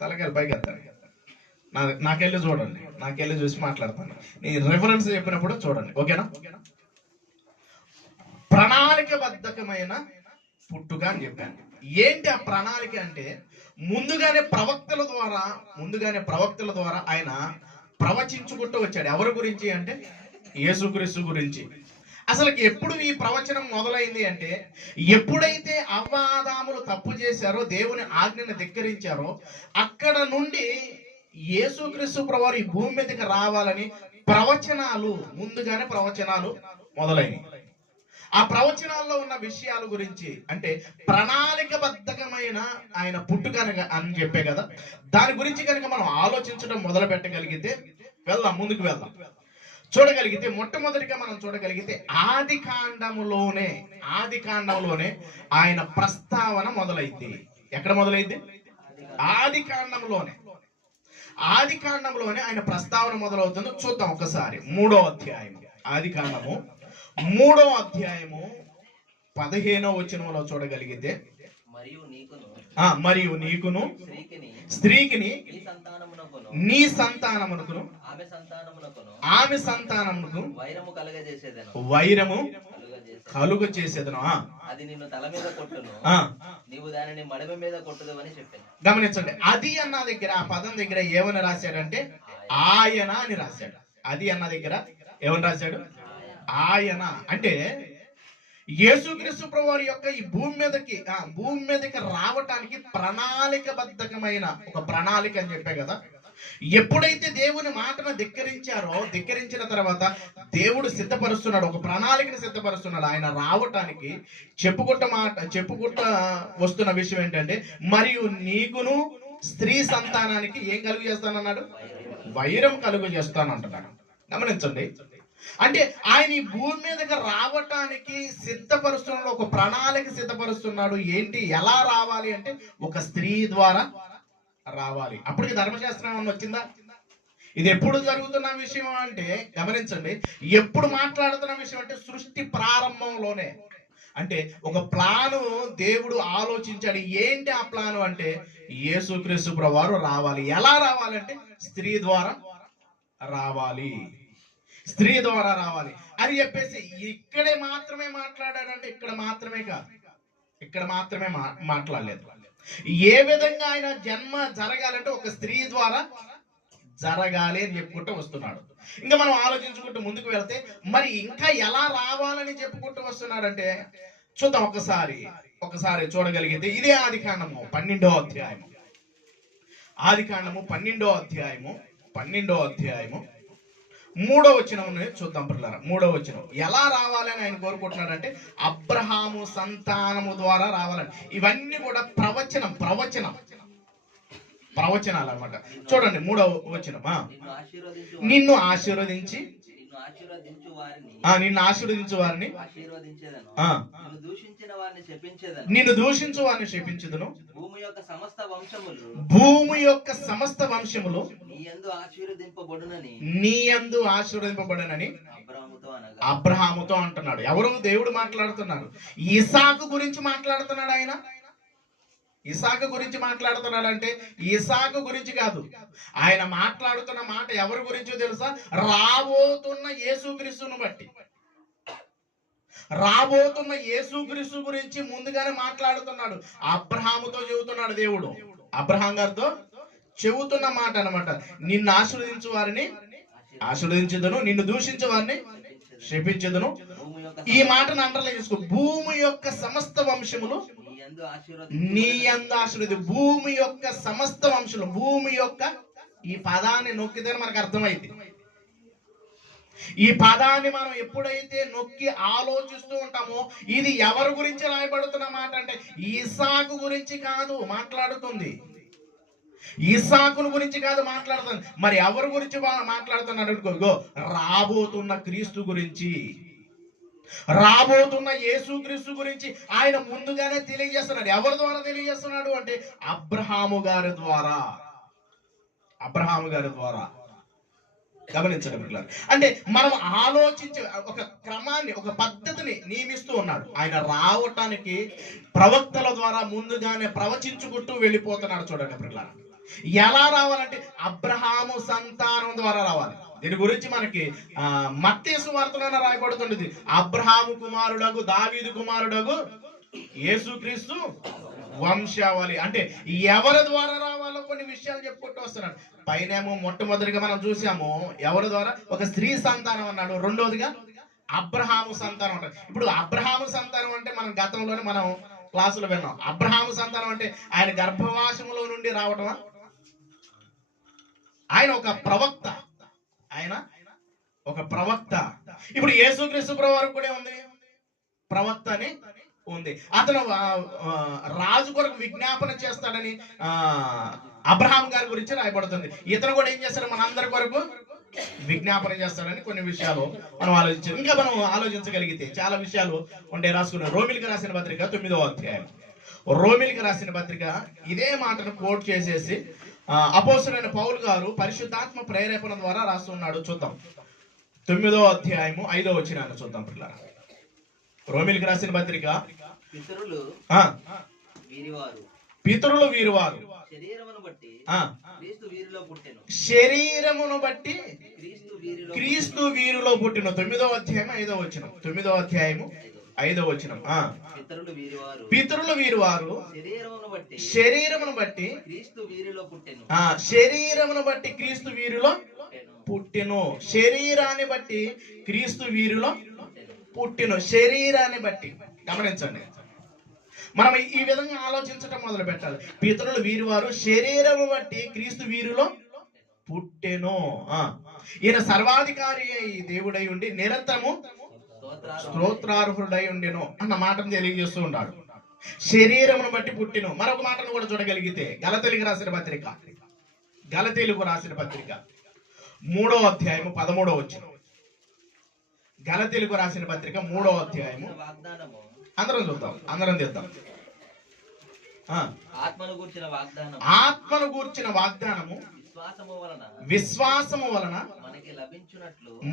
తలకాయలు పైకి ఎత్తాను. నాకెళ్ళి చూడండి, నాకెళ్ళి చూసి మాట్లాడతాను. నేను రెఫరెన్స్ చెప్పినప్పుడు చూడండి, ఓకేనా? ప్రణాళికబద్ధకమైన పుట్టుక అని చెప్పాను. ఏంటి ఆ ప్రణాళిక అంటే, ముందుగానే ప్రవక్తల ద్వారా ఆయన ప్రవచించుకుంటూ వచ్చాడు. ఎవరి గురించి అంటే యేసుక్రీస్తు గురించి. అసలు ఎప్పుడు ఈ ప్రవచనం మొదలైంది అంటే, ఎప్పుడైతే అవ్వాదాములు తప్పు చేశారో, దేవుని ఆజ్ఞను ధిక్కరించారో, అక్కడ నుండి యేసుక్రీస్తు ప్రభువారు ఈ భూమి మీదకి రావాలని ముందుగానే ప్రవచనాలు మొదలైనవి. ఆ ప్రవచనాల్లో ఉన్న విషయాల గురించి, అంటే ప్రణాళికబద్ధకమైన ఆయన పుట్టుక అని చెప్పే కదా, దాని గురించి కనుక మనం ఆలోచించడం మొదలు పెట్టగలిగితే ముందుకు వెళ్దాం. చూడగలిగితే మొట్టమొదటిగా మనం చూడగలిగితే ఆది కాండంలోనే ఆయన ప్రస్తావన మొదలైంది. ఎక్కడ మొదలైంది? ఆది కాండంలోనే ఆయన ప్రస్తావన మొదలవుతుందో చూద్దాం ఒకసారి. 3వ అధ్యాయం, ఆది కాండము 3వ అధ్యాయము 15వ వచనంలో చూడగలిగితే, మరియు నీకును స్త్రీకిని నీ సంతానమునకును ఆమె సంతానమునకు వైరము కలుగ చేసేదను. అది నిన్ను తల మీద కొట్టును, నీవు దానిని మడమ మీద కొట్టుదు అని చెప్పాను. గమనించండి, అది అన్న దగ్గర, ఆ పదం దగ్గర ఏమని రాశాడంటే ఆయన అని రాశాడు. అది అన్న దగ్గర ఏమని రాశాడు? ఆయన. అంటే యేసుక్రీస్తు ప్రభువారి యొక్క ఈ భూమి మీదకి రావటానికి ప్రణాళికబద్ధకమైన ఒక ప్రణాళిక అని చెప్పే కదా. ఎప్పుడైతే దేవుని మాటను ధిక్కరించిన తర్వాత దేవుడు సిద్ధపరుస్తున్నాడు, ఒక ప్రణాళికను సిద్ధపరుస్తున్నాడు ఆయన రావటానికి. చెప్పుకుంటా వస్తున్న విషయం ఏంటంటే, మరియు నీకును స్త్రీ సంతానానికి ఏం కలుగు చేస్తానన్నాడు? వైరం కలుగు చేస్తాను అంటున్నాడు. గమనించండి, అంటే ఆయన ఈ భూమి మీదకి రావటానికి సిద్ధపరుస్తున్నాడు, ఒక ప్రణాళిక సిద్ధపరుస్తున్నాడు. ఏంటి, ఎలా రావాలి అంటే ఒక స్త్రీ ద్వారా రావాలి. అప్పటికి ధర్మశాస్త్రం ఏమన్నా వచ్చిందా? ఇది ఎప్పుడు జరుగుతున్న విషయం అంటే, గమనించండి, ఎప్పుడు మాట్లాడుతున్న విషయం అంటే సృష్టి ప్రారంభంలోనే. అంటే ఒక ప్లాను దేవుడు ఆలోచించాడు. ఏంటి ఆ ప్లాను అంటే, యేసుక్రీస్తు ప్రభువారు రావాలి. ఎలా రావాలంటే స్త్రీ ద్వారా రావాలి అని చెప్పేసి ఇక్కడే మాత్రమే మాట్లాడాడంటే, ఇక్కడ మాత్రమే మాట్లాడలేదు. ఏ విధంగా ఆయన జన్మ జరగాలంటే ఒక స్త్రీ ద్వారా జరగాలి అని చెప్పుకుంటూ వస్తున్నాడు. ఇంకా మనం ఆలోచించుకుంటూ ముందుకు వెళ్తే, మరి ఇంకా ఎలా రావాలని చెప్పుకుంటూ వస్తున్నాడంటే చూద్దాం ఒకసారి చూడగలిగితే, ఇదే ఆది కాండము 12వ అధ్యాయము. ఆది కాండము 12వ అధ్యాయము 3వ వచనం చూద్దాం పిల్లరా. 3వ వచనం ఎలా రావాలని ఆయన కోరుకుంటున్నాడంటే, అబ్రహాము సంతానము ద్వారా రావాలని. ఇవన్నీ కూడా ప్రవచనాలు అన్నమాట. చూడండి 3వ వచనం, నిన్ను ఆశీర్వదించు వారిని నిన్ను దూషించు వారిని శపించుదును. భూమి యొక్క సమస్త వంశములు నీ యందు ఆశీర్వదింపబడునని అబ్రహాముతో అంటున్నాడు. ఎవరు? దేవుడు మాట్లాడుతున్నాడు. ఇసాకు గురించి మాట్లాడుతున్నాడు. ఆయన ఇసాకు గురించి మాట్లాడుతున్నాడంటే ఇసాకు గురించి కాదు, ఆయన మాట్లాడుతున్న మాట ఎవరి గురించో తెలుసా? రాబోతున్న యేసుక్రీస్తును బట్టి, రాబోతున్న యేసుక్రీస్తు గురించి ముందుగానే మాట్లాడుతున్నాడు. అబ్రహాముతో చెబుతున్నాడు దేవుడు, అబ్రహాం గారితో చెబుతున్న మాట అన్నమాట. నిన్ను ఆశీర్వదించు వారిని ఆశీర్వదించుదును, నిన్ను దూషించే వారిని శపించుదును. ఈ మాటను అండర్లైన్ చేసుకో. భూమి యొక్క సమస్త వంశములు నీ యందు ఆశీర్వది. భూమి యొక్క సమస్త వంశములు, భూమి యొక్క ఈ పదాన్ని నొక్కితే మనకు అర్థమైంది. ఈ పదాన్ని మనం ఎప్పుడైతే నొక్కి ఆలోచిస్తూ ఉంటామో, ఇది ఎవరి గురించి రాయబడుతున్న మాట అంటే ఇసాకు గురించి కాదు మాట్లాడుతుంది. ఇసాకును గురించి కాదు మాట్లాడుతుంది. మరి ఎవరి గురించి మాట్లాడుతున్నాడు? రాబోతున్న క్రీస్తు గురించి, రాబోతున్న యేసుక్రీస్తు గురించి ఆయన ముందుగానే తెలియజేస్తున్నాడు. ఎవరి ద్వారా తెలియజేస్తున్నాడు అంటే అబ్రహాము గారి ద్వారా. గమనించండి. అంటే మనం ఆలోచించే ఒక క్రమాన్ని, ఒక పద్ధతిని నియమిస్తూ ఉన్నాడు. ఆయన రావటానికి ప్రవక్తల ద్వారా ముందుగానే ప్రవచించుకుంటూ వెళ్ళిపోతున్నాడు. చూడండి పిల్లలు, ఎలా రావాలంటే అబ్రహాము సంతానం ద్వారా రావాలి. దీని గురించి మనకి మత్తయి సువార్తలోనే రాయబడుతున్నది. అబ్రహాము కుమారుడగు దావీదు కుమారుడగు యేసుక్రీస్తు వంశావళి. అంటే ఎవరి ద్వారా రావాలో కొన్ని విషయాలు చెప్పుకుంటూ వస్తున్నాడు. పైనేమో మొట్టమొదటిగా మనం చూసాము ఎవరి ద్వారా, ఒక స్త్రీ సంతానం అన్నాడు. రెండోదిగా అబ్రహాము సంతానం అంటాడు. ఇప్పుడు అబ్రహాము సంతానం అంటే మనం గతంలోనే మనం క్లాసులో విన్నాం. అబ్రహాము సంతానం అంటే ఆయన గర్భవాసములో నుండి రావటమా? ఆయన ఒక ప్రవక్త, ఆయన ఒక ప్రవక్త. ఇప్పుడు యేసుక్రీస్తు ప్రభు వారికి కూడా ఉంది ప్రవక్త అని ఉంది. అతను రాజు కొరకు విజ్ఞాపన చేస్తాడని అబ్రహాం గారి గురించి రాయబడుతుంది. ఇతను కూడా ఏం చేస్తాడు, మన అందరి కొరకు విజ్ఞాపన చేస్తాడని కొన్ని విషయాలు మనం ఆలోచించాం. ఇంకా మనం ఆలోచించగలిగితే చాలా విషయాలు ఉంటే రాసుకున్నాం. రోమిలికి రాసిన పత్రిక 9వ అధ్యాయం. రోమిలికి రాసిన పత్రిక ఇదే మాటను కోట్ చేసేసి అపోస్తలుడైన పౌలు గారు పరిశుద్ధాత్మ ప్రేరేపణ ద్వారా రాస్తున్నాడు. చూద్దాం 9వ అధ్యాయము 5వ వచనాన్ని చూద్దాం పిల్లలు. రోమిలికి రాసిన పత్రిక పితరులు వీరివారు శరీరమును బట్టి క్రీస్తు వీరిలో పుట్టిన. 9వ అధ్యాయం 5వ వచనం. 9వ అధ్యాయము 5వ వచనం. పితరులు వీరివారు శరీరమును బట్టి క్రీస్తు వీరిలో పుట్టెను. శరీరాన్ని బట్టి క్రీస్తు వీరిలో పుట్టెను. శరీరాన్ని బట్టి గమనించండి. మనం ఈ విధంగా ఆలోచించటం మొదలు పెట్టాలి. పితరులు వీరివారు శరీరము బట్టి క్రీస్తు వీరిలో పుట్టెను. ఈయన సర్వాధికారి అయి దేవుడై ఉండి నిరంతరము స్తోత్రార్హుడై ఉండెను అన్న మాటను తెలియజేస్తూ ఉన్నాడు. శరీరమును బట్టి పుట్టెను. మరొక మాటను కూడా చూడగలిగితే గలతీయులకు రాసిన పత్రిక 3వ అధ్యాయము 13వ వచనం. గలతీయులకు రాసిన పత్రిక 3వ అధ్యాయము. అందరం చూద్దాం, అందరం తీద్దాం. ఆత్మను గూర్చిన వాగ్దానము విశ్వాసము వలన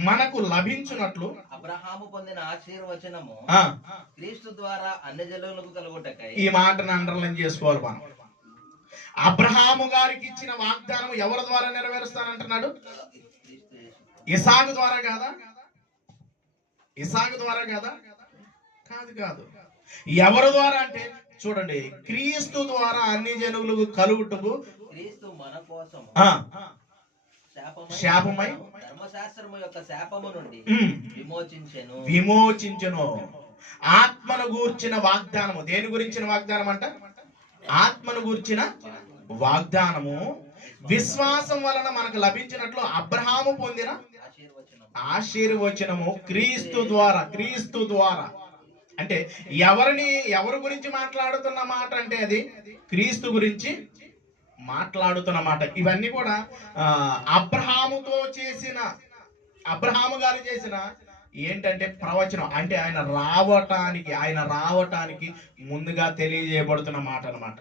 మనకు లభించునట్లు అబ్రహాము పొందిన ఆశీర్వచనము క్రీస్తు ద్వారా అన్యజనులకు కలుగుటకై. ఈ మాటను అండర్లైన్ చేసుకోవాలి మనం. అబ్రహాము గారికి ఇచ్చిన వాగ్దానం ఎవరి ద్వారా నెరవేరుస్తానంటున్నాడు? ఇసాకు ద్వారా కాదా? కాదు. ఎవరి ద్వారా అంటే చూడండి, క్రీస్తు ద్వారా అన్ని జనులకు కలుగుటకు క్రీస్తు మన కోసం శాపమై ధర్మశాస్త్రము యొక్క శాపము నుండి విమోచించెను. ఆత్మను గూర్చిన వాగ్దానము. దేని గురించిన వాగ్దానం అంట? ఆత్మను గూర్చిన వాగ్దానము విశ్వాసం వలన మనకు లభించినట్లు అబ్రహాము పొందిన ఆశీర్వచనము క్రీస్తు ద్వారా. అంటే ఎవరి గురించి మాట్లాడుతున్న మాట అంటే అది క్రీస్తు గురించి మాట్లాడుతున్న మాట. ఇవన్నీ కూడా అబ్రహాము గారు చేసిన ఏంటంటే ప్రవచనం. అంటే ఆయన రావటానికి ముందుగా తెలియజేయబడుతున్న మాట అన్నమాట.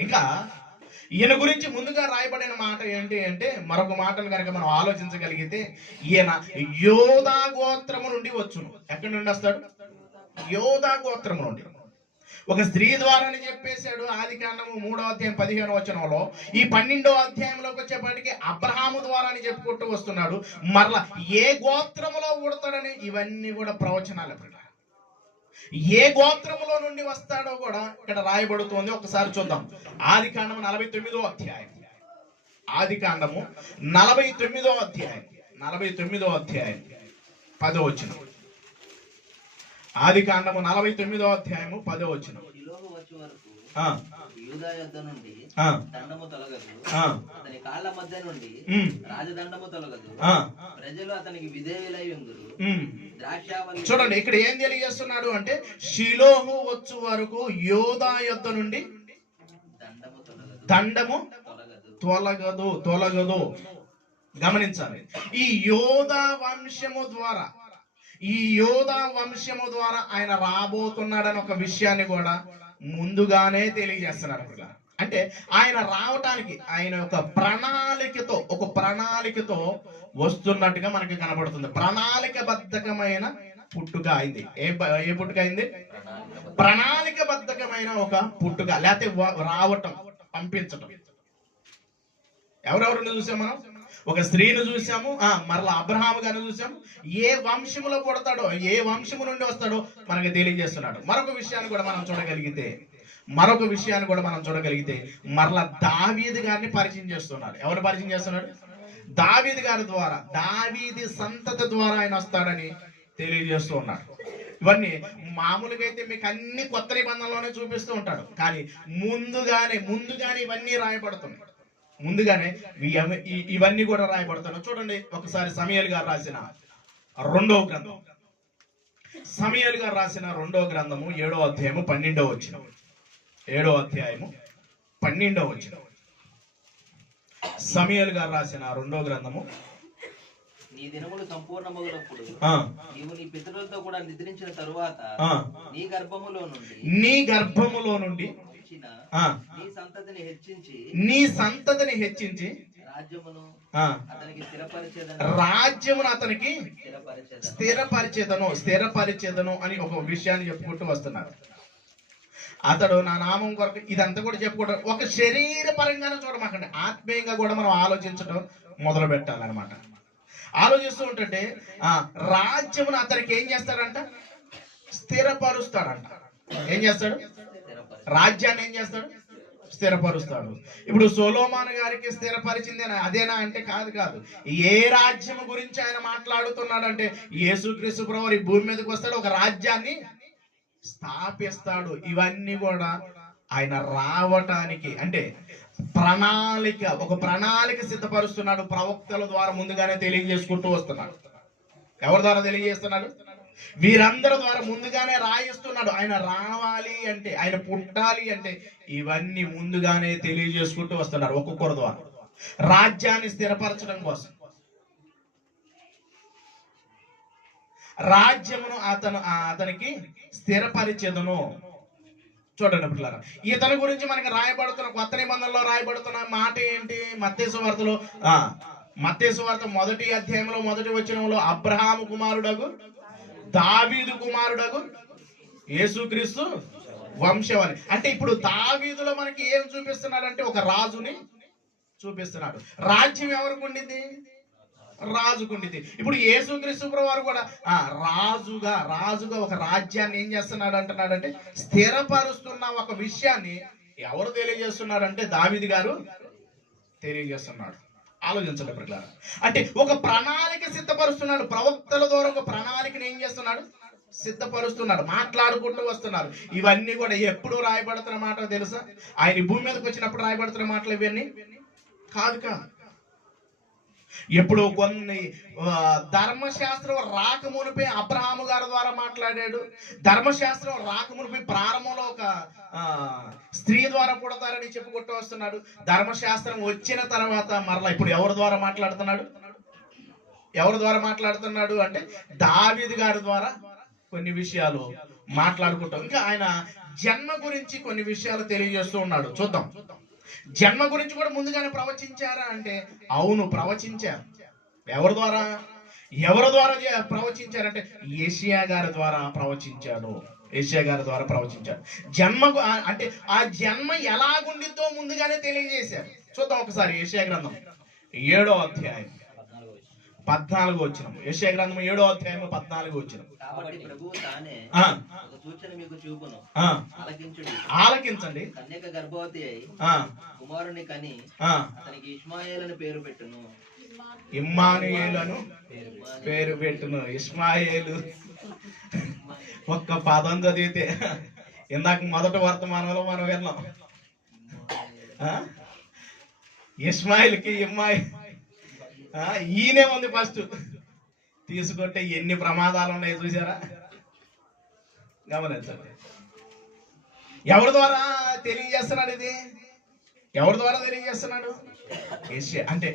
ఇంకా ఈయన గురించి ముందుగా రాయబడిన మాట ఏంటి అంటే, మరొక మాటను కనుక మనం ఆలోచించగలిగితే, ఈయన యోధా గోత్రము నుండి వచ్చును. ఎక్కడి నుండి వస్తాడు? యోధా గోత్రము నుండి. ఒక స్త్రీ ద్వారాని చెప్పేశాడు ఆదికాండము 3వ అధ్యాయం 15వ వచనంలో. ఈ 12వ అధ్యాయంలోకి వచ్చేప్పటికి అబ్రహాము ద్వారా అని చెప్పుకుంటూ వస్తున్నాడు. మరలా ఏ గోత్రములో పుడతాడని ఇవన్నీ కూడా ప్రవచనాలు. ఏ గోత్రములో నుండి వస్తాడో కూడా ఇక్కడ రాయబడుతోంది. ఒకసారి చూద్దాం. ఆదికాండము 49వ అధ్యాయం. ఆదికాండము 49వ అధ్యాయం 10వ వచనం. ఆదికాండము 49వ అధ్యాయము 10వ వచనం. యూదా యొద్ద నుండి దండము తొలగదు, అతని కాళ్ళ మధ్య నుండి రాజదండము తొలగదు, ప్రజలు అతనికి విధేయులై ఉందురు. చూడండి ఇక్కడ ఏం తెలియజేస్తున్నాడు అంటే, షిలోహు వచ్చు వరకు యోధా యొద్ద నుండి దండము తొలగదు. గమనించాలి. ఈ యోధా వంశము ద్వారా ఆయన రాబోతున్నాడని ఒక విషయాన్ని కూడా ముందుగానే తెలియజేస్తున్నాడు. అంటే ఆయన రావటానికి ఆయన ఒక ప్రణాళికతో వస్తున్నట్టుగా మనకి కనబడుతుంది. ప్రణాళికబద్ధకమైన పుట్టుక అయింది. ఏ పుట్టుక అయింది? ప్రణాళికబద్ధకమైన ఒక పుట్టుక, లేకపోతే రావటం, పంపించటం. ఎవరెవరిని చూసాం మనం? ఒక స్త్రీని చూసాము, మరలా అబ్రహాము గారిని చూసాము. ఏ వంశములో పుడతాడో, ఏ వంశము నుండి వస్తాడో మనకు తెలియజేస్తున్నాడు. మరొక విషయాన్ని కూడా మనం చూడగలిగితే మరలా దావీదు గారిని పరిచయం చేస్తున్నాడు. ఎవరు పరిచయం చేస్తున్నాడు? దావీదు గారి ద్వారా, దావీది సంతతి ద్వారా ఆయన వస్తాడని తెలియజేస్తూ ఉన్నాడు. ఇవన్నీ మామూలుగా అయితే మీకు అన్ని కొత్త నిబంధనలోనే చూపిస్తూ ఉంటాడు, కానీ ముందుగానే ఇవన్నీ రాయబడుతున్నాయి. ముందుగానే ఇవన్నీ కూడా రాయబడుతున్నాయి. చూడండి ఒకసారి సమూయేలు గారు రాసిన రెండవ గ్రంథం, 7వ అధ్యాయము 12వ వచనం. 7వ అధ్యాయము 12వ వచనం. సమూయేలు గారు రాసిన 2వ గ్రంథము. నీ దినములు సంపూర్ణమగునప్పుడు నీవు నీ పితరులతో కూడా నిద్రించిన తరువాత నీ గర్భములో నుండి నీ సంతతిని హెచ్చించి రాజ్యమును అతనికి స్థిరపరిచేదను అని ఒక విషయాన్ని చెప్పుకుంటూ వస్తున్నారు. అతడు నా నామం కొరకు ఇదంతా కూడా చెప్పుకోవడం ఒక శరీర పరంగానే చూడమాకండి, ఆత్మీయంగా కూడా మనం ఆలోచించడం మొదలు పెట్టాలన్నమాట. ఆలోచిస్తూ ఉంటుంటే రాజ్యమును అతనికి ఏం చేస్తాడంట? స్థిరపరుస్తాడంట. ఏం చేస్తాడు? రాజ్యాన్ని ఏం చేస్తాడు? స్థిరపరుస్తాడు. ఇప్పుడు సొలొమోను గారికి స్థిరపరిచింది అదేనా అంటే కాదు. ఏ రాజ్యము గురించి ఆయన మాట్లాడుతున్నాడంటే యేసుక్రీస్తు ప్రభువు ఈ భూమి మీదకి వస్తాడు, ఒక రాజ్యాన్ని స్థాపిస్తాడు. ఇవన్నీ కూడా ఆయన రావటానికి అంటే ఒక ప్రణాళిక సిద్ధపరుస్తున్నాడు. ప్రవక్తల ద్వారా ముందుగానే తెలియజేసుకుంటూ వస్తున్నాడు. ఎవరి ద్వారా తెలియజేస్తున్నాడు? వీరందరి ద్వారా ముందుగానే రాయిస్తున్నాడు. ఆయన రావాలి అంటే, ఆయన పుట్టాలి అంటే ఇవన్నీ ముందుగానే తెలియజేసుకుంటూ వస్తున్నారు. ఒక్కొక్కరి ద్వారా రాజ్యాన్ని స్థిరపరచడం కోసం, రాజ్యమును అతనికి స్థిరపరిచేదను. చూడండి పిల్లరా, ఇతని గురించి మనకి రాయబడుతున్న కొత్త నిబంధనలో రాయబడుతున్న మాట ఏంటి? మత్తయి సువార్త 1వ అధ్యాయంలో 1వ వచనంలో అబ్రహాము కుమారుడగు దావీదు కుమారుడగు యేసుక్రీస్తు వంశవాళి. అంటే ఇప్పుడు దావీదులో మనకి ఏం చూపిస్తున్నాడు అంటే ఒక రాజుని చూపిస్తున్నాడు. రాజ్యం ఎవరికి ఉండింది? రాజుకుండిది. ఇప్పుడు యేసుక్రీస్తు ప్రభువు వారు కూడా రాజుగా ఒక రాజ్యాన్ని ఏం చేస్తున్నాడు అంటున్నాడంటే స్థిరపరుస్తున్న ఒక విషయాన్ని ఎవరు తెలియజేస్తున్నారంటే దావీదు గారు తెలియజేస్తున్నాడు. ఆలోచించండి ప్రకారం. అంటే ఒక ప్రణాళిక సిద్ధపరుస్తున్నాడు. ప్రవక్తల ద్వారా ఒక ప్రణాళికను ఏం చేస్తున్నాడు? సిద్ధపరుస్తున్నాడు. మాట్లాడుకుంటూ వస్తున్నారు. ఇవన్నీ కూడా ఎప్పుడు రాయబడుతున్న మాట తెలుసా? ఆయన భూమి మీదకి వచ్చినప్పుడు రాయబడుతున్న మాటలు ఇవన్నీ కాదు. ఎప్పుడు కొన్ని ధర్మశాస్త్రం రాకమునిపై అబ్రహాము గారి ద్వారా మాట్లాడాడు. ధర్మశాస్త్రం రాకమునిపై ప్రారంభంలో ఒక స్త్రీ ద్వారా పుడతారని చెప్పుకుంటూ వస్తున్నాడు. ధర్మశాస్త్రం వచ్చిన తర్వాత మరలా ఇప్పుడు ఎవరి ద్వారా మాట్లాడుతున్నాడు అంటే దావీదు గారి ద్వారా కొన్ని విషయాలు మాట్లాడుకుంటాం. ఇంకా ఆయన జన్మ గురించి కొన్ని విషయాలు తెలియజేస్తూ ఉన్నాడు. చూద్దాం. జన్మ గురించి కూడా ముందుగానే ప్రవచించారా అంటే అవును, ప్రవచించారు. ఎవరి ద్వారా ప్రవచించారంటే యేషయా గారి ద్వారా ప్రవచించాడు. జన్మకు అంటే ఆ జన్మ ఎలాగుండిద్దో ముందుగానే తెలియజేశారు. చూద్దాం ఒకసారి యేషయా గ్రంథం 7వ అధ్యాయం 14వ వచనం. యేషయా గ్రంథం 7వ అధ్యాయం 14వ వచనం. కాబట్టి ప్రభువు తానే ఒక సూచన మీకు చూపును, ఆలకించండి. కన్యక గర్భవతి అయి కుమారుని కని అతనికి ఇష్మాయేలు అని పేరు పెట్టును. ఇమ్మానుయేలు అను పేరు పెట్టును. ఇష్మాయేలు ఒక్క పదం చదివితే ఇందాక మొదటి వర్తమానంలో మనం విన్నాం. ఇష్మాయిల్కి ఈయనే ఉంది ఫస్ట్. తీసుకుంటే ఎన్ని ప్రమాదాలు ఉన్నాయో చూసారా? గమనించండి. ఎవరి ద్వారా తెలియజేస్తున్నాడు? ఇది ఎవరి ద్వారా తెలియజేస్తున్నాడు? యేషయా. అంటే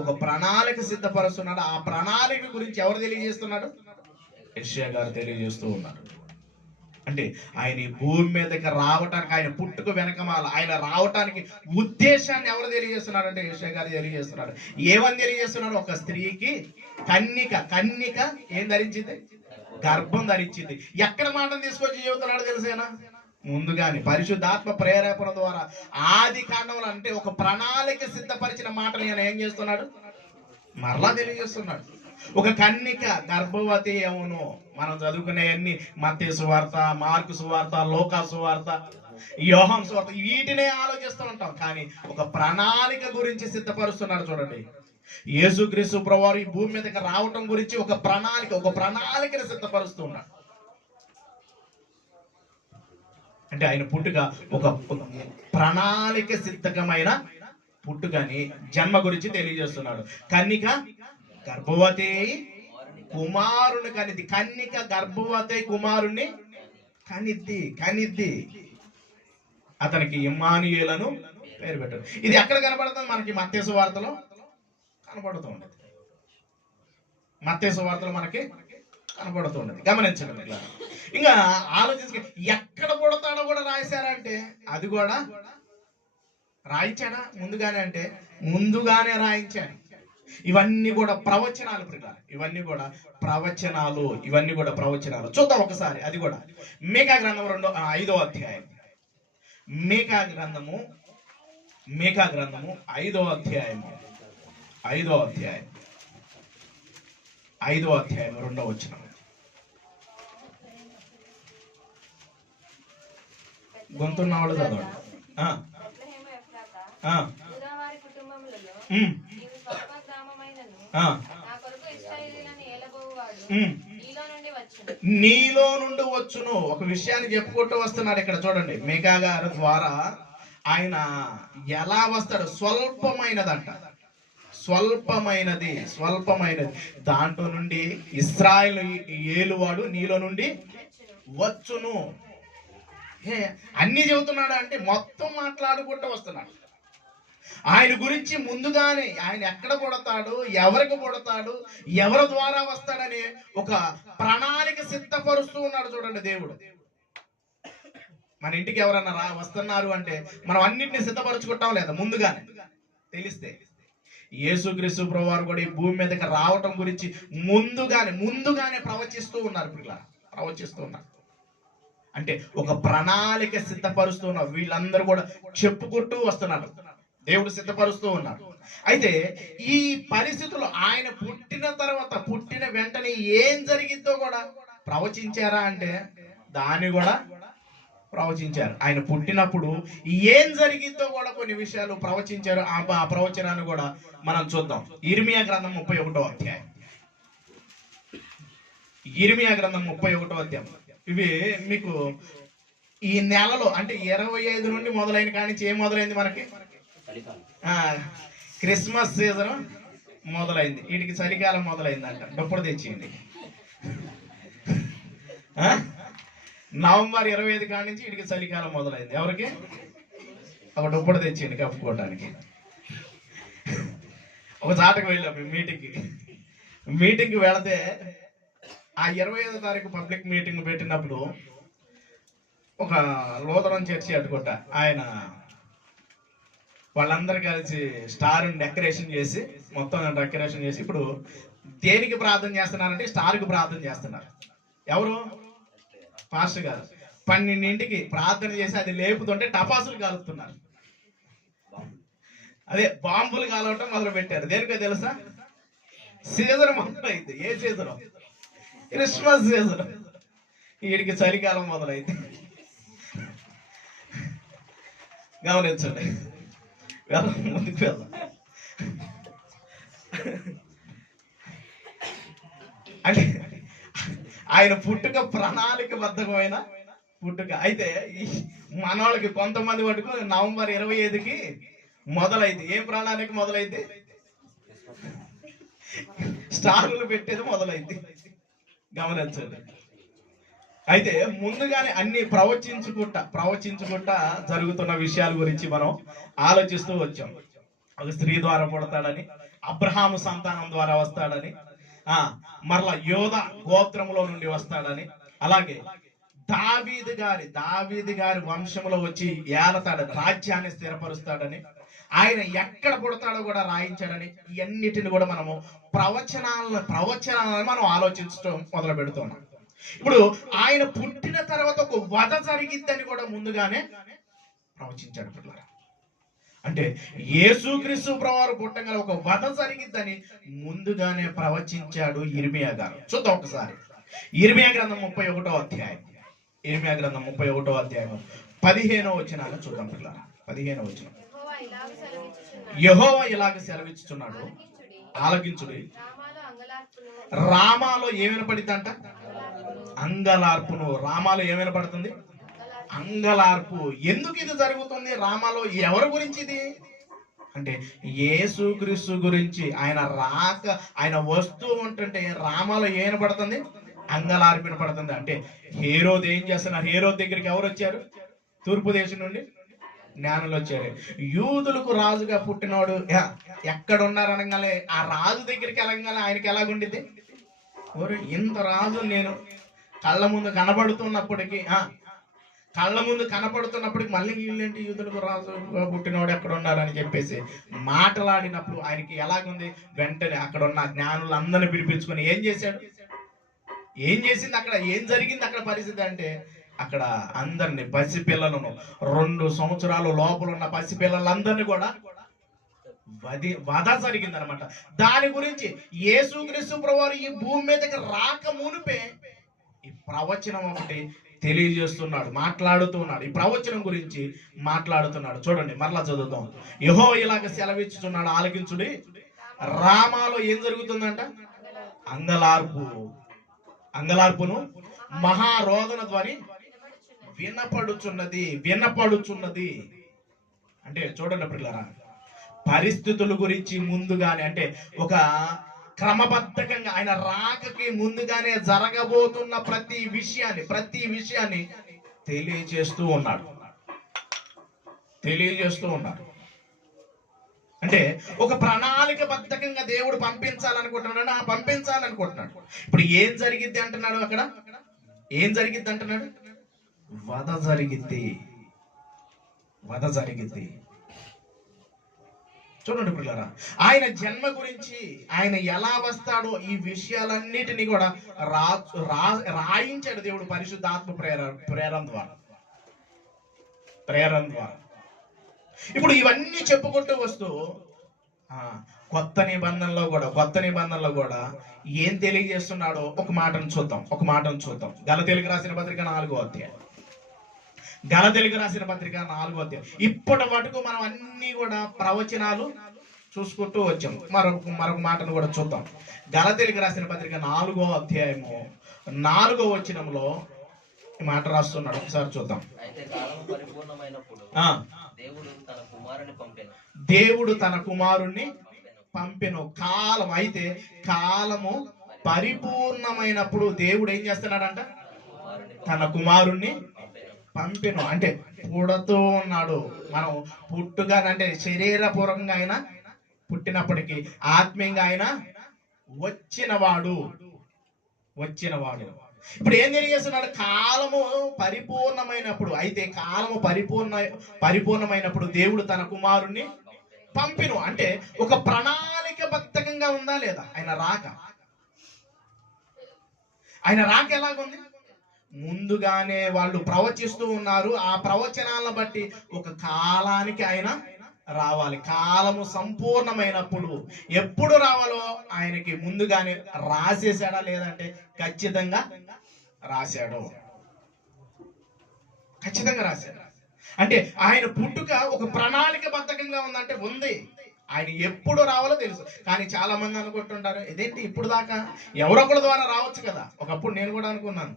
ఒక ప్రణాళిక సిద్ధపరుస్తున్నాడు. ఆ ప్రణాళిక గురించి ఎవరు తెలియజేస్తున్నాడు? యేషయా గారు తెలియజేస్తూ ఉన్నారు. అంటే ఆయన ఈ భూమి మీదకి రావటానికి, ఆయన పుట్టుక వెనకమాల ఆయన రావటానికి ఉద్దేశాన్ని ఎవరు తెలియజేస్తున్నారు అంటే యేషయా గారు తెలియజేస్తున్నాడు. ఏమని తెలియజేస్తున్నాడు? ఒక స్త్రీకి కన్నిక ఏం ధరించింది? గర్భం ధరించింది. ఎక్కడ మాటను తీసుకొచ్చి చెబుతున్నాడు తెలిసేనా? ముందుగానే పరిశుద్ధాత్మ ప్రేరేపణ ద్వారా ఆది కాండంలో అంటే ఒక ప్రణాళిక సిద్ధపరిచిన మాటలు ఆయన ఏం చేస్తున్నాడు, మరలా తెలియజేస్తున్నాడు. ఒక కన్నిక గర్భవతి అవును, మనం చదువుకునే అన్ని మత్తయి సువార్త, మార్కు సువార్త, లూకా సువార్త, యోహాను సువార్త, వీటినే ఆలోచిస్తూ ఉంటాం. కానీ ఒక ప్రణాళిక గురించి సిద్ధపరుస్తున్నాడు. చూడండి, యేసుక్రీస్తు ప్రభువారు ఈ భూమి మీదకి రావటం గురించి ఒక ప్రణాళికను సిద్ధపరుస్తూ ఉన్నాడు. అంటే ఆయన పుట్టుక ఒక ప్రణాళిక సిద్ధమైన పుట్టుకని, జన్మ గురించి తెలియజేస్తున్నాడు. కన్నిక గర్భవతి కుమారుని కనిద్ది. కన్నిక గర్భవతి కుమారుణ్ణి కనిద్ది. అతనికి ఇమ్మానుయేలను పేరు పెట్టారు. ఇది ఎక్కడ కనబడుతుంది? మనకి మత్తయి సువార్తలో కనబడుతూ ఉండదు. మత్తయి సువార్తలో మనకి కనబడుతూ ఉండదు. గమనించండి. ఇలా ఇంకా ఆలోచించ ఎక్కడ పుడతాడో కూడా రాశారంటే అది కూడా రాయించాడా ముందుగానే? అంటే ముందుగానే రాయించాడు. ఇవన్నీ కూడా ప్రవచనాలు ప్రియులారా, ఇవన్నీ కూడా ప్రవచనాలు. చూద్దాం ఒకసారి. అది కూడా మీకా గ్రంథం 5వ అధ్యాయం. మీకా గ్రంథము 5వ అధ్యాయము 2వ వచనం. గొంతున్న వాళ్ళు చదవండి. నీలో నుండి వచ్చును. ఒక విషయాన్ని చెప్పుకుంటూ వస్తున్నాడు ఇక్కడ. చూడండి, మీకా గారి ద్వారా ఆయన ఎలా వస్తాడు? స్వల్పమైనది దాంట్లో నుండి ఇశ్రాయేలు ఏలువాడు నీలో నుండి వచ్చును. అన్ని చెబుతున్నాడు అంటే మొత్తం మాట్లాడుకుంటూ వస్తున్నాడు. ఆయన గురించి ముందుగానే ఆయన ఎక్కడ పుడతాడు, ఎవరికి పుడతాడు, ఎవరి ద్వారా వస్తాడని ఒక ప్రణాళిక సిద్ధపరుస్తూ ఉన్నాడు. చూడండి, దేవుడు మన ఇంటికి ఎవరన్నా వస్తున్నారు అంటే మనం అన్నింటినీ సిద్ధపరచుకుంటాం లేదా? ముందుగానే తెలిస్తే. యేసుక్రీస్తు ప్రభువారు కూడా ఈ భూమి మీదకి రావటం గురించి ముందుగానే ప్రవచిస్తూ ఉన్నారు. అంటే ఒక ప్రణాళిక సిద్ధపరుస్తూ ఉన్నారు. వీళ్ళందరూ కూడా చెప్పుకుంటూ వస్తున్నారు. దేవుడు సిద్ధపరుస్తూ ఉన్నారు. అయితే ఈ పరిస్థితుల్లో ఆయన పుట్టిన వెంటనే ఏం జరిగిద్దో కూడా ప్రవచించారా అంటే దాన్ని కూడా ప్రవచించారు. ఆయన పుట్టినప్పుడు ఏం జరిగిద్దో కూడా కొన్ని విషయాలు ప్రవచించారు. ఆ ప్రవచనాన్ని కూడా మనం చూద్దాం. ఇర్మియా గ్రంథం 31వ అధ్యాయం. ఇవి మీకు ఈ నెలలో అంటే 25 నుండి మొదలైన కానీ ఏం మొదలైంది? మనకి క్రిస్మస్ సీజన్ మొదలైంది. వీటికి చలికాలం మొదలైందంట. డప్పుడు తెచ్చింది. నవంబర్ 25 కాడి నుంచి వీటికి చలికాలం మొదలైంది. ఎవరికి? ఒక డప్పుడు తెచ్చింది కప్పుకోవడానికి. ఒక చాటకు వెళ్ళాం మీటింగ్కి వెళితే ఆ 25వ తారీఖు పబ్లిక్ మీటింగ్ పెట్టినప్పుడు ఒక లూథరన్ చర్చి అనుకుంటా, ఆయన వాళ్ళందరూ కలిసి స్టార్ డెకరేషన్ చేసి ఇప్పుడు దేనికి ప్రార్థన చేస్తున్నారంటే స్టార్కి ప్రార్థన చేస్తున్నారు. ఎవరు? పాస్టర్ గారు 12ంటికి ప్రార్థన చేసి అది లేపుతుంటే టపాసులు కాలుస్తున్నారు. అదే బాంబులు కాలవటం మొదలు పెట్టారు. దేనికో తెలుసా? సీజన్ మొదలైంది. ఏ సీజన్? Christmas season. వీడికి చలికాలం మొదలైంది. గమనించండి. ముందుకు వెళ్దాం. అంటే ఆయన పుట్టుక ప్రణాళికబద్ధమైన పుట్టుక. అయితే మనవాళ్ళకి కొంతమంది మటుకు నవంబర్ 25కి మొదలైంది. ఏం ప్రణాళిక మొదలైంది? స్టార్లు పెట్టేది మొదలైంది. గమనించండి. అయితే ముందుగానే అన్ని ప్రవచించుకుంటా జరుగుతున్న విషయాల గురించి మనం ఆలోచిస్తూ వచ్చాం. ఒక స్త్రీ ద్వారా పుడతాడని, అబ్రహాము సంతానం ద్వారా వస్తాడని, మరలా యోధ గోత్రంలో నుండి వస్తాడని, అలాగే దావీదు గారి వంశంలో వచ్చి ఏలతాడని, రాజ్యాన్ని స్థిరపరుస్తాడని, ఆయన ఎక్కడ పుడతాడో కూడా రాయించాడని, ఇవన్నిటిని కూడా మనము ప్రవచనాలను మనం ఆలోచించడం మొదలు పెడుతున్నాం. ఇప్పుడు ఆయన పుట్టిన తర్వాత ఒక వధ జరిగిద్దని కూడా ముందుగానే ప్రవచించాడు పిల్లలు. అంటే యేసుక్రీస్తు ప్రభువారు పుట్టంగా ఒక వధ జరిగిద్దని ముందుగానే ప్రవచించాడు ఇర్మియా గారు. చూద్దాం ఒకసారి ఇర్మియా గ్రంథం 31వ అధ్యాయం. ఇర్మియా గ్రంథం 31వ అధ్యాయం 15వ వచనాన్ని చూద్దాం పిల్లలు. 15వ వచనం. యెహోవా ఇలాగ సెలవిచ్చుచున్నాడు, ఆలకించుడి. రామాలో ఏమైనా పడిద్దంట? అంగలార్పును. రామాలో ఏమైనా పడుతుంది? అంగలార్పు. ఎందుకు ఇది జరుగుతుంది రామాలో? ఎవరి గురించి ఇది అంటే యేసుక్రీస్తు గురించి. ఆయన రాక, ఆయన వస్తూ ఉంటుంటే రామాలో ఏమైనా పడుతుంది? అంగలార్పిన పడుతుంది. అంటే హేరోదు ఏం చేస్తున్నారు? హేరోదు దగ్గరికి ఎవరు వచ్చారు? తూర్పు దేశం నుండి జ్ఞానులు వచ్చారు. యూదులకు రాజుగా పుట్టినోడు ఎక్కడ ఉన్నారనగానే ఆ రాజు దగ్గరికి వెళ్ళగానే ఆయనకి ఎలాగుండిద్ది? ఇంత రాజు నేను కళ్ళ ముందు కనబడుతున్నప్పటికీ మళ్ళీ వీళ్ళేంటి యూదులకు రాజుగా పుట్టినోడు ఎక్కడ ఉన్నారని చెప్పేసి మాట్లాడినప్పుడు ఆయనకి ఎలాగుంది? వెంటనే అక్కడ ఉన్న జ్ఞానులందరినీ పిలిపించుకొని ఏం చేశాడు? ఏం చేసింది అక్కడ? ఏం జరిగింది అక్కడ పరిస్థితి అంటే, అక్కడ అందరినీ, పసిపిల్లలను, 2 సంవత్సరాలు లోపల ఉన్న పసిపిల్లలందరినీ కూడా వధ జరిగింది అనమాట. దాని గురించి యేసుక్రీస్తు ప్రభువారు ఈ భూమి మీదకి రాక మునిపే ఈ ప్రవచనం ఒకటి తెలియజేస్తున్నాడు, మాట్లాడుతున్నాడు. ఈ ప్రవచనం గురించి మాట్లాడుతున్నాడు. చూడండి, మరలా చదువుతాం. యెహోవా ఇలాగ సెలవిచ్చుచున్నాడు, ఆలకించుడి. రామాలో ఏం జరుగుతుందంట? అంగలార్పును మహారోదన ధ్వని వినపడుచున్నది. అంటే చూడండి పిల్లరా, పరిస్థితుల గురించి ముందుగానే, అంటే ఒక క్రమబద్ధకంగా ఆయన రాకకి ముందుగానే జరగబోతున్న ప్రతి విషయాన్ని తెలియజేస్తూ ఉన్నాడు. అంటే ఒక ప్రణాళికబద్ధకంగా దేవుడు పంపించాలనుకుంటున్నాడు. ఇప్పుడు ఏం జరిగిద్ది అంటున్నాడు? అక్కడ ఏం జరిగిద్ది అంటున్నాడు? వధ జరిగిద్ది. చూడండి పిల్లరా, ఆయన జన్మ గురించి, ఆయన ఎలా వస్తాడో ఈ విషయాలన్నిటినీ కూడా రాయించాడు దేవుడు పరిశుద్ధాత్మ ప్రేరణ ద్వారా. ఇప్పుడు ఇవన్నీ చెప్పుకుంటూ వస్తూ కొత్త నిబంధనలో కూడా ఏం తెలియజేస్తున్నాడో ఒక మాటను చూద్దాం. గలతీయులకు రాసిన పత్రిక 4వ అధ్యాయం. ఇప్పటి మటుకు మనం అన్ని కూడా ప్రవచనాలు చూసుకుంటూ వచ్చాం. మరొక మాటను కూడా చూద్దాం. గలతీయులకు రాసిన పత్రిక 4వ అధ్యాయము 4వ వచనంలో ఈ మాట రాస్తున్నాడు. ఒకసారి చూద్దాం. దేవుడు తన కుమారుణ్ణి పంపెను. కాలము పరిపూర్ణమైనప్పుడు దేవుడు ఏం చేస్తున్నాడంట? తన కుమారుణ్ణి పంపెను. అంటే పుడుతూ ఉన్నాడు. మనం పుట్టుగానంటే శరీరపూర్వకంగా ఆయన పుట్టినప్పటికీ ఆత్మీయంగా ఆయన వచ్చినవాడు. ఇప్పుడు ఏం తెలియజేస్తున్నాడు? కాలము పరిపూర్ణమైనప్పుడు, పరిపూర్ణమైనప్పుడు దేవుడు తన కుమారుణ్ణి పంపిను. అంటే ఒక ప్రణాళికబద్ధకంగా ఉందా లేదా ఆయన రాక ఎలాగుంది? ముందుగానే వాళ్ళు ప్రవచిస్తూ ఉన్నారు. ఆ ప్రవచనాలను బట్టి ఒక కాలానికి ఆయన రావాలి. కాలము సంపూర్ణమైనప్పుడు ఎప్పుడు రావాలో ఆయనకి ముందుగానే రాసేసాడా లేదంటే ఖచ్చితంగా రాశాడు. అంటే ఆయన పుట్టుక ఒక ప్రణాళికబద్ధకంగా ఉందంటే ఉంది. ఆయన ఎప్పుడు రావాలో తెలుసు. కానీ చాలా మంది అనుకుంటుంటారు, ఇదేంటి ఇప్పుడు దాకా ఎవరొకరి ద్వారా రావచ్చు కదా. ఒకప్పుడు నేను కూడా అనుకున్నాను,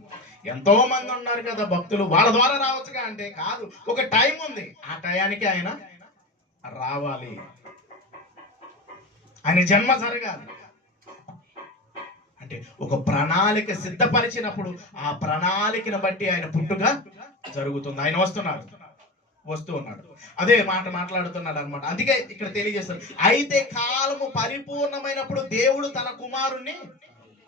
ఎంతో మంది ఉన్నారు కదా భక్తులు, వాళ్ళ ద్వారా రావచ్చుగా అంటే కాదు. ఒక టైం ఉంది, ఆ టయానికి ఆయన రావాలి. ఆయన జన్మ జరగాలి. అంటే ఒక ప్రణాళిక సిద్ధపరిచినప్పుడు ఆ ప్రణాళికను బట్టి ఆయన పుట్టుక జరుగుతుంది. ఆయన వస్తూ ఉన్నాడు. అదే మాట మాట్లాడుతున్నాడు అనమాట. అందుకే ఇక్కడ తెలియజేస్తాడు, అయితే కాలము పరిపూర్ణమైనప్పుడు దేవుడు తన కుమారుణ్ణి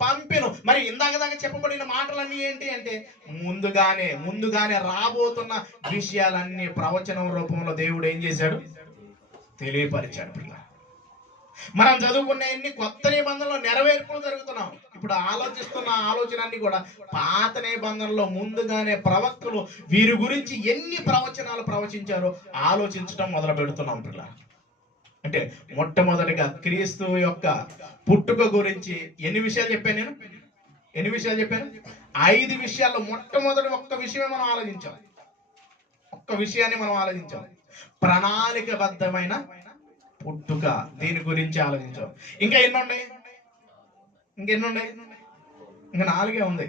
పంపెను. మరి ఇందాక చెప్పబడిన మాటలన్నీ ఏంటి అంటే ముందుగానే రాబోతున్న విషయాలన్నీ ప్రవచనం రూపంలో దేవుడు ఏం చేశాడు? తెలియపరిచాడు పిల్ల. మనం చదువుకునే కొత్త నిబంధనలో నెరవేర్పులు జరుగుతున్నాం. ఇప్పుడు ఆలోచిస్తున్న ఆలోచన అన్ని కూడా పాత నిబంధనలో ముందుగానే ప్రవక్తలు వీరి గురించి ఎన్ని ప్రవచనాలు ప్రవచించారో ఆలోచించడం మొదలు పెడుతున్నాం పిల్ల. అంటే మొట్టమొదటిగా క్రీస్తు యొక్క పుట్టుక గురించి ఎన్ని విషయాలు చెప్పాను నేను? ఎన్ని విషయాలు చెప్పాను? 5 విషయాల్లో మొట్టమొదటి ఒక్క విషయమే మనం ఆలోచించాం. ఒక్క విషయాన్ని మనం ఆలోచించాం. ప్రణాళికబద్ధమైన పుట్టుక, దీని గురించి ఆలోచించాం. ఇంకా ఎన్ని ఉన్నాయి? ఇంకెన్ని ఉన్నాయి? ఇంకా 4 ఉంది.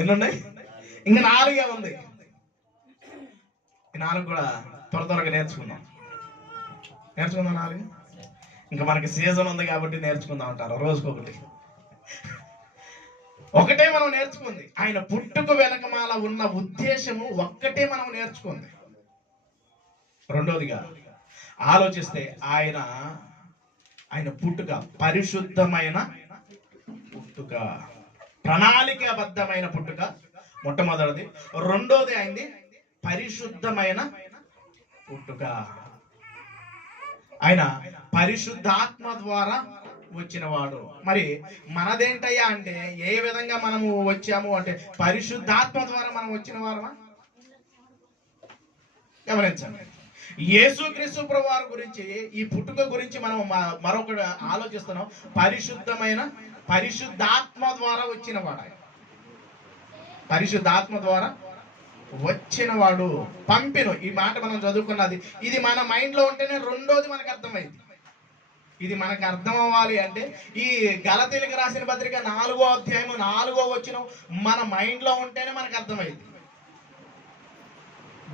ఎన్ని ఉన్నాయి? ఇంకా 4 ఉంది. ఈ 4 కూడా త్వరగా నేర్చుకుందాం. 4. ఇంకా మనకి సీజన్ ఉంది కాబట్టి నేర్చుకుందాం అంటారు, రోజుకొకటి. ఒకటే మనం నేర్చుకుంది, ఆయన పుట్టుక వెనకమాల ఉన్న ఉద్దేశము ఒక్కటే మనం నేర్చుకుంది. రెండోదిగా ఆలోచిస్తే ఆయన పుట్టుక పరిశుద్ధమైన పుట్టుక, ప్రణాళికాబద్ధమైన పుట్టుక మొట్టమొదటిది. రెండోది ఆయనది పరిశుద్ధమైన పుట్టుక. ఆయన పరిశుద్ధాత్మ ద్వారా వచ్చినవాడు. మరి మనదేంటయ్యా అంటే ఏ విధంగా మనము వచ్చాము అంటే పరిశుద్ధాత్మ ద్వారా మనం వచ్చిన వారమా? గమనించండి. యేసుక్రీస్తు ప్రభువారి గురించి, ఈ పుట్టుక గురించి మనం మరొకటి ఆలోచిస్తున్నాం. పరిశుద్ధాత్మ ద్వారా వచ్చినవాడు. పరిశుద్ధాత్మ ద్వారా వచ్చినవాడు, పంపిను. ఈ మాట మనం చదువుకున్నది. ఇది మన మైండ్ లో ఉంటేనే రెండోది మనకు అర్థమైంది. ఇది మనకు అర్థం అవ్వాలి అంటే ఈ గలతీయులకు రాసిన పత్రిక 4వ అధ్యాయము 4వ వచనం మన మైండ్ లో ఉంటేనే మనకు అర్థమైంది.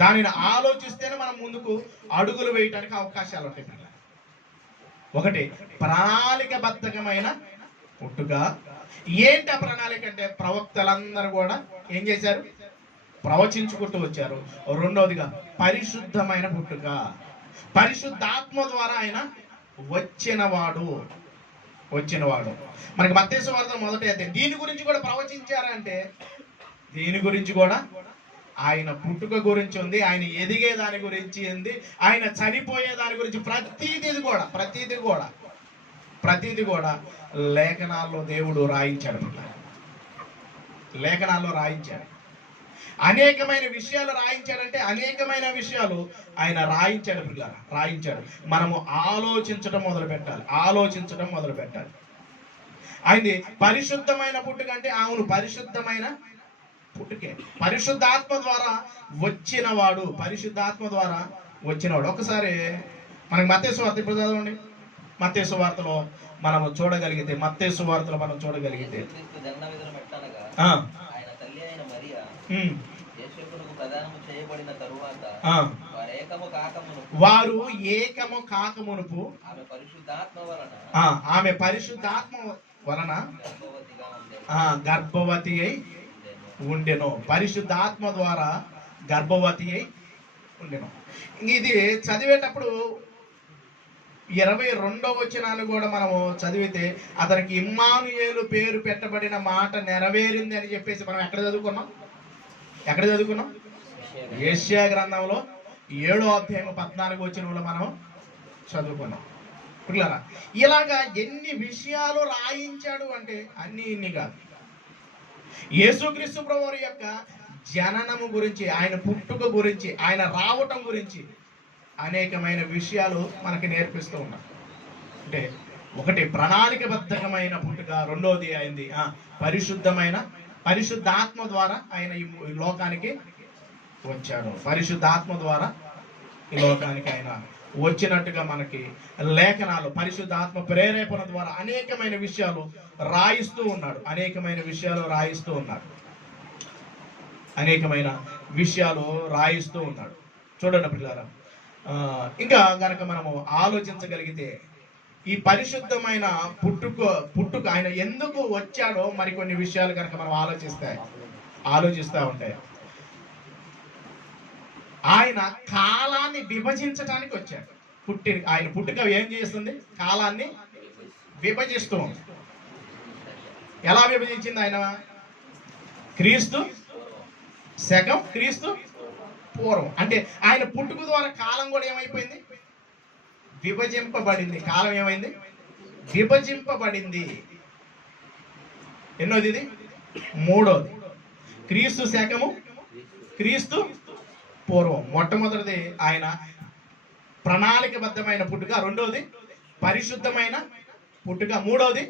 దానిని ఆలోచిస్తేనే మనం ముందుకు అడుగులు వేయడానికి అవకాశాలు ఉంటాయి. ఒకటి ప్రణాళికబద్ధమైన పుట్టుక. ఏంటి ఆ ప్రణాళిక అంటే ప్రవక్తలందరూ కూడా ఏం చేశారు? ప్రవచించుకుంటూ వచ్చారు. రెండవదిగా పరిశుద్ధమైన పుట్టుక, పరిశుద్ధాత్మ ద్వారా ఆయన వచ్చినవాడు. మనకి మత్తయి సువార్త మొదటి అధ్యాయం. దీని గురించి కూడా ప్రవచించారంటే దీని గురించి కూడా ఆయన పుట్టుక గురించి ఉంది, ఆయన ఎదిగే దాని గురించి ఉంది, ఆయన చనిపోయే దాని గురించి ప్రతిదీ కూడా లేఖనాల్లో దేవుడు రాయించాడు. లేఖనాల్లో రాయించాడు. అనేకమైన విషయాలు రాయించాడంటే అనేకమైన విషయాలు ఆయన రాయించాడు. మనము ఆలోచించడం మొదలు పెట్టాలి. ఆయనది పరిశుద్ధమైన పుట్టుక అంటే అవును, పరిశుద్ధమైన పుట్టుకే. పరిశుద్ధాత్మ ద్వారా వచ్చినవాడు. ఒకసారి మనకి మత్తయి సువార్త ఇప్పుడు చదవండి. మత్తయి సువార్తలో మనం చూడగలిగితే వారు ఏకము కాకమునుపు ఆమె పరిశుద్ధాత్మ వలన గర్భవతి అయి ఉండెను. పరిశుద్ధాత్మ ద్వారా గర్భవతి అయి ఉండెను. ఇది చదివేటప్పుడు 22వ వచనాన్ని కూడా మనము చదివితే అతనికి ఇమ్మానుయేలు పేరు పెట్టబడిన మాట నెరవేరింది అని చెప్పేసి మనం ఎక్కడ చదువుకున్నాం? యెషయా గ్రంథంలో 7వ అధ్యాయం 14వ వచనంలో మనం చదువుకున్నాం. పిల్లరా, ఇలాగా ఎన్ని విషయాలు రాయించాడు అంటే ఇన్ని కాదు. యేసుక్రీస్తు ప్రభువారి యొక్క జననము గురించి, ఆయన పుట్టుక గురించి, ఆయన రావటం గురించి అనేకమైన విషయాలు మనకి నేర్పిస్తూ ఉన్నారు. అంటే ఒకటి ప్రణాళికబద్ధమైన పుట్టుక, రెండోది అయింది పరిశుద్ధాత్మ ద్వారా ఆయన ఈ లోకానికి వచ్చాడు. పరిశుద్ధాత్మ ద్వారా ఈ లోకానికి ఆయన వచ్చినట్టుగా మనకి లేఖనాలు పరిశుద్ధాత్మ ప్రేరేపణ ద్వారా అనేకమైన విషయాలు రాయిస్తూ ఉన్నాడు. అనేకమైన విషయాలు రాయిస్తూ ఉన్నాడు. చూడండి పిల్లరా, ఇంకా గనక మనము ఆలోచించగలిగితే ఈ పరిశుద్ధమైన పుట్టుక ఆయన ఎందుకు వచ్చాడో మరికొన్ని విషయాలు కనుక మనం ఆలోచిస్తూ ఉంటే, ఆయన కాలాన్ని విభజించడానికి వచ్చాడు. ఆయన పుట్టుక ఏం చేస్తుంది? కాలాన్ని విభజిస్తూ ఉంది. ఎలా విభజించింది? ఆయన క్రీస్తు శకం, క్రీస్తు పూర్వం. అంటే ఆయన పుట్టుక ద్వారా కాలం కూడా ఏమైపోయింది? విభజింపబడింది. కాలం ఏమైంది? విభజింపబడింది. ఎన్నోది ఇది? మూడోది. క్రీస్తు శకము, క్రీస్తు పూర్వం. మొట్టమొదటిది ఆయన ప్రణాళికబద్ధమైన పుట్టుక, రెండోది పరిశుద్ధమైన పుట్టుక, మూడోది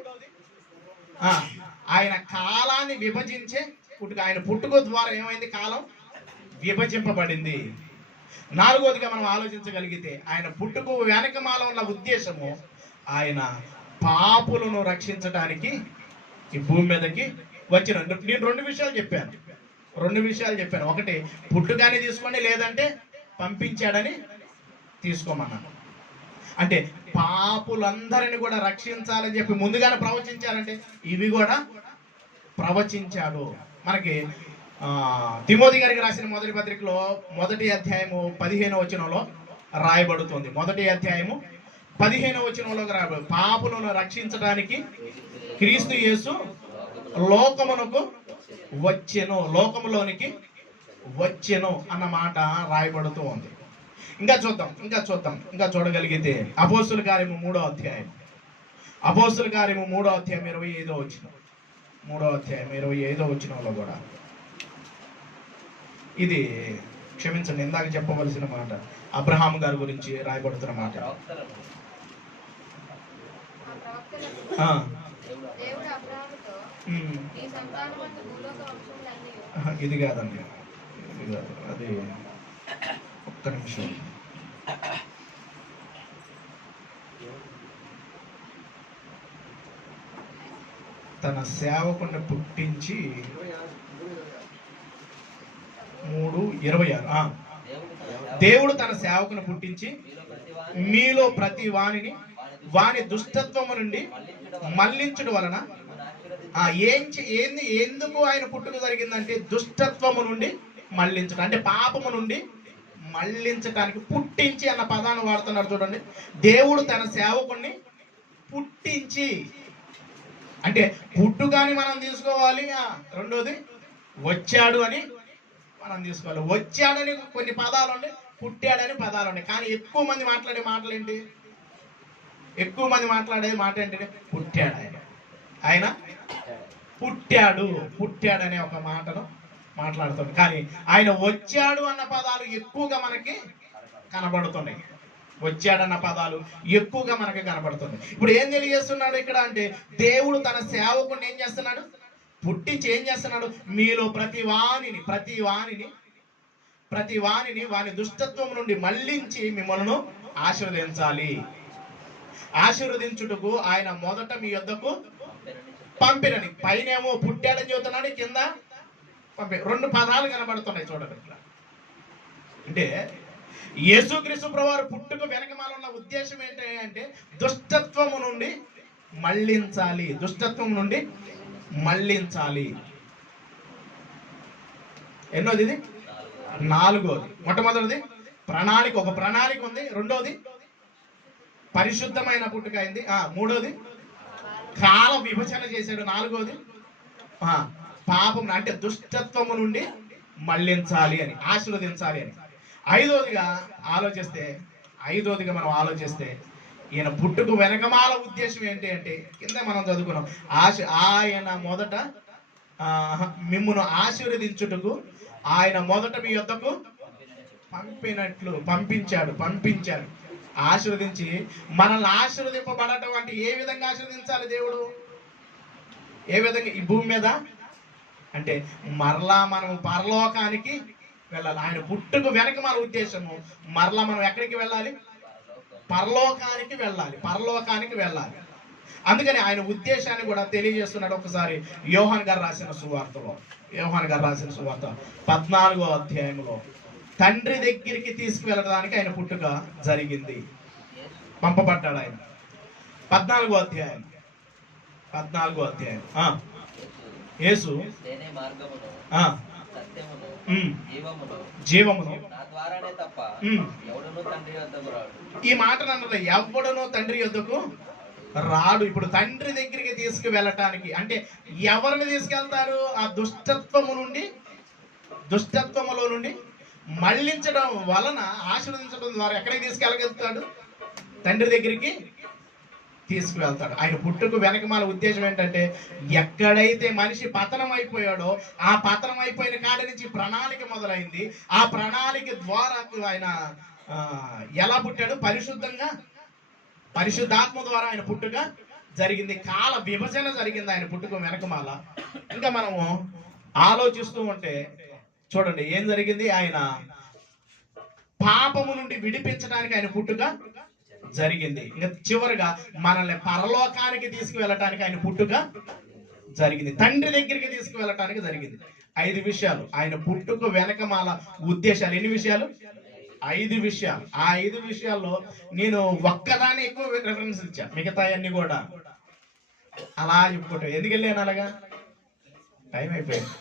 ఆయన కాలాన్ని విభజించే పుట్టుక. ఆయన పుట్టుక ద్వారా ఏమైంది? కాలం విభజింపబడింది. నాలుగోదిగా మనం ఆలోచించగలిగితే ఆయన పుట్టుక వెనకమాల ఉన్న ఉద్దేశము ఆయన పాపులను రక్షించడానికి ఈ భూమి మీదకి వచ్చిన. నేను రెండు విషయాలు చెప్పాను. ఒకటి పుట్టుగానే తీసుకోండి, లేదంటే పంపించాడని తీసుకోమన్నాను. అంటే పాపులందరిని కూడా రక్షించాలని చెప్పి ముందుగానే ప్రవచించారంటే ఇవి కూడా ప్రవచించాడు. మనకి తిమోతి గారికి రాసిన మొదటి పత్రికలో 1వ అధ్యాయము 15వ వచనంలో రాయబడుతుంది. 1వ అధ్యాయము 15వ వచనంలో రాయబడు, పాపులను రక్షించడానికి క్రీస్తు యేసు లోకమునకు వచ్చెను, లోకములోనికి వచ్చెను అన్న మాట రాయబడుతూ ఉంది. ఇంకా చూడగలిగితే అపోస్తుల కార్యము 3వ అధ్యాయం, 25వ వచనం, 3వ అధ్యాయం 25వ వచనంలో కూడా ఇది, క్షమించండి, ఇందాక చెప్పవలసిన మాట అబ్రహాం గారి గురించి రాయబడుతున్న మాట. ఇది కాదండి, అది ఒక్క నిమిషం. తన సేవకుని పుట్టించి 3:26. దేవుడు తన సేవకుని పుట్టించి మీలో ప్రతి వాని దుష్టత్వము నుండి మళ్లించడం వలన ఎందుకు ఆయన పుట్టుక జరిగిందంటే దుష్టత్వము నుండి మళ్లించడం, అంటే పాపము నుండి మళ్లించడానికి పుట్టించి అన్న పదాన్ని వాడుతున్నారు. చూడండి, దేవుడు తన సేవకుని పుట్టించి, అంటే పుట్టుగాని మనం తీసుకోవాలి, రెండోది వచ్చాడు అని మనం తీసుకోవాలి. వచ్చాడని కొన్ని పదాలు ఉన్నాయి, పుట్టాడని పదాలు ఉన్నాయి. కానీ ఎక్కువ మంది మాట్లాడే మాటలు ఏంటి? ఏంటంటే పుట్టాడు, ఆయన పుట్టాడనే ఒక మాటను మాట్లాడుతుంది. కానీ ఆయన వచ్చాడు అన్న పదాలు ఎక్కువగా మనకి కనబడుతున్నాయి. ఇప్పుడు ఏం తెలియజేస్తున్నాడు ఇక్కడ అంటే, దేవుడు తన సేవకుని ఏం చేస్తున్నాడు? పుట్టించి ఏం చేస్తున్నాడు? మీలో ప్రతి వానిని వాని దుష్టత్వం నుండి మళ్లించి మిమ్మల్ని ఆశీర్వదించుటకు ఆయన మొదట మీ యొద్దకు పంపినని. పైనేమో పుట్టాడని చెబుతున్నాడు, కింద రెండు పదాలు కనబడుతున్నాయి. చూడండి, అంటే యేసుక్రీస్తు ప్రభువారు పుట్టుక వెనకమాల ఉన్న ఉద్దేశం ఏంటి అంటే దుష్టత్వము నుండి మళ్లించాలి. ఎన్నోది ఇది? 4వది. మొట్టమొదటిది ఒక ప్రణాళిక ఉంది. రెండోది పరిశుద్ధమైన పుట్టుక అయింది. 3వది కాల విభజన చేశాడు. 4వది పాపం అంటే దుష్టత్వము నుండి మళ్లించాలి అని, ఆశీర్వదించాలి అని. 5వదిగా మనం ఆలోచిస్తే ఈయన పుట్టుకు వెనకమాల ఉద్దేశం ఏంటి అంటే, కింద మనం చదువుకున్నాం, ఆయన మొదట మిమ్మును ఆశీర్వదించుటకు ఆయన మొదట మీ యొద్దకు పంపించాడు. ఆశీర్వదించి మనల్ని ఆశీర్వదింపబడటం అంటే ఏ విధంగా ఆశీర్వదించాలి దేవుడు? ఏ విధంగా? ఈ భూమి మీద అంటే మరలా మనం పరలోకానికి వెళ్ళాలి. ఆయన పుట్టుకు వెనక మన ఉద్దేశము మరలా మనం ఎక్కడికి వెళ్ళాలి? పరలోకానికి వెళ్ళాలి. అందుకని ఆయన ఉద్దేశాన్ని కూడా తెలియజేస్తున్నాడు. ఒకసారి యోహాన్ గారు రాసిన సువార్త 14వ అధ్యాయంలో తండ్రి దగ్గరికి తీసుకువెళ్ళడానికి ఆయన పుట్టుక జరిగింది, పంపబడ్డాడు ఆయన. 14వ అధ్యాయం యేసు జీవమును ఈ మాట అన్నది, ఎవడును తండ్రి యొద్దకు రాడు. ఇప్పుడు తండ్రి దగ్గరికి తీసుకువెళ్ళటానికి అంటే ఎవరిని తీసుకెళ్తారు? ఆ దుష్టత్వములో నుండి మళ్లించడం వలన, ఆశీర్వదించడం ద్వారా ఎక్కడికి తీసుకెళ్ళగలుగుతాడు? తండ్రి దగ్గరికి తీసుకువెళ్తాడు. ఆయన పుట్టుకు వెనకమాల ఉద్దేశం ఏంటంటే ఎక్కడైతే మనిషి పతనం అయిపోయాడో ఆ పతనం అయిపోయిన కాడి నుంచి ప్రణాళిక మొదలైంది. ఆ ప్రణాళిక ద్వారా ఆయన ఎలా పుట్టాడు? పరిశుద్ధాత్మ ద్వారా ఆయన పుట్టుక జరిగింది. కాల విభజన జరిగింది ఆయన పుట్టుక వెనకమాల. ఇంకా మనము ఆలోచిస్తూ ఉంటే చూడండి ఏం జరిగింది. ఆయన పాపము నుండి విడిపించడానికి ఆయన పుట్టుక జరిగింది. ఇంకా చివరిగా మనల్ని పరలోకానికి తీసుకువెళ్ళటానికి ఆయన పుట్టుక జరిగింది. తండ్రి దగ్గరికి తీసుకువెళ్ళటానికి జరిగింది. 5 విషయాలు ఆయన పుట్టుక వెనకమాల ఉద్దేశాలు. ఎన్ని విషయాలు? 5 విషయాలు. ఆ 5 విషయాల్లో నేను ఒక్కదాన్ని ఎక్కువ రిఫరెన్స్ ఇచ్చా, మిగతా అన్ని కూడా అలా చెప్పుకుంటా. ఎందుకు వెళ్ళాను అలాగా? టైం అయిపోయింది.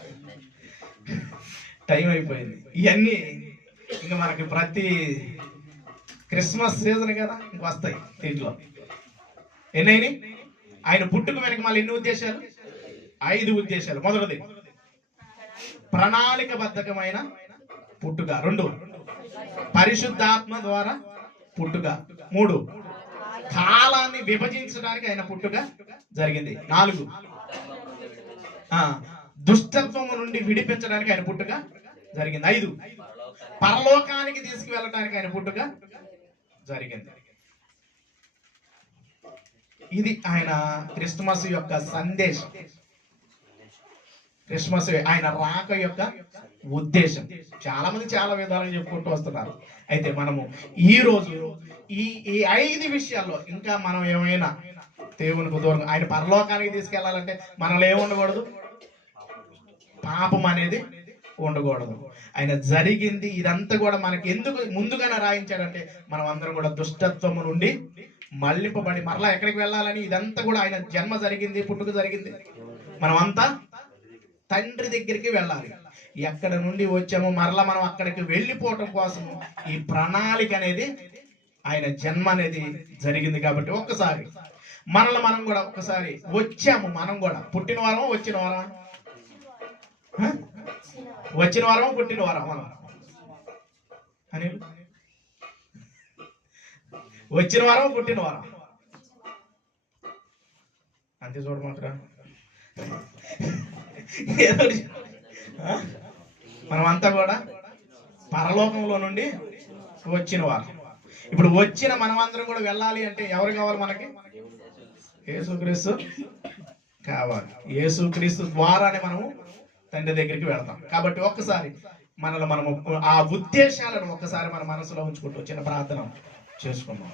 ఇవన్నీ ఇంకా మనకి ప్రతి క్రిస్మస్ సీజన్ కదా ఇంక వస్తాయి దీంట్లో. ఎన్నైనా ఆయన పుట్టుక వెనక మళ్ళీ ఎన్ని ఉద్దేశాలు? 5 ఉద్దేశాలు. మొదటిది ప్రణాళికబద్ధమైన పుట్టుక. 2 పరిశుద్ధాత్మ ద్వారా పుట్టుక. 3 కాలాన్ని విభజించడానికి ఆయన పుట్టుక జరిగింది. 4 దుష్టత్వము నుండి విడిపించడానికి ఆయన పుట్టుక జరిగింది. 5 పరలోకానికి తీసుకువెళ్ళడానికి ఆయన పుట్టుక జరిగింది. ఇది ఆయన క్రిస్మస్ యొక్క సందేశం. క్రిస్మస్ ఆయన రాక యొక్క ఉద్దేశం. చాలా మంది చాలా విధాలుగా చెప్పుకుంటూ వస్తున్నారు. అయితే మనము ఈ రోజు ఈ 5 విషయాల్లో ఇంకా మనం ఏమైనా దేవునికి దూరం, ఆయన పరలోకానికి తీసుకెళ్లాలంటే మనలో ఏముండకూడదు? పాపం అనేది ఉండకూడదు. ఆయన జరిగింది ఇదంతా కూడా మనకి ఎందుకు ముందుగానే రాయించాడంటే మనం అందరం కూడా దుష్టత్వము నుండి మళ్ళింపబడి మరలా ఎక్కడికి వెళ్ళాలని ఇదంతా కూడా ఆయన జన్మ జరిగింది, పుట్టుక జరిగింది. మనం అంతా తండ్రి దగ్గరికి వెళ్ళాలి. ఎక్కడ నుండి వచ్చామో మరలా మనం అక్కడికి వెళ్ళిపోవటం కోసం ఈ ప్రణాళిక అనేది ఆయన జన్మ అనేది జరిగింది. కాబట్టి ఒక్కసారి మనల్ని మనం కూడా ఒక్కసారి వచ్చాము. మనం కూడా పుట్టిన వారమో వచ్చిన వారం? వచ్చిన వారమో పుట్టిన వారం? మనం అని వచ్చిన వారం పుట్టిన వారం అంతే చూడమంటారా? మనం అంతా కూడా పరలోకంలో నుండి వచ్చిన వారు. ఇప్పుడు వచ్చిన మనమందరం కూడా వెళ్ళాలి అంటే ఎవరు కావాలి మనకి? యేసుక్రీస్తు కావాలి. యేసుక్రీస్తు ద్వారానే మనము తండ్రి దగ్గరికి వెళ్తాం. కాబట్టి ఒక్కసారి మనలో మనము ఆ ఉద్దేశాలను ఒక్కసారి మన మనసులో ఉంచుకుంటూ చిన్న ప్రార్థన చేసుకుందాం.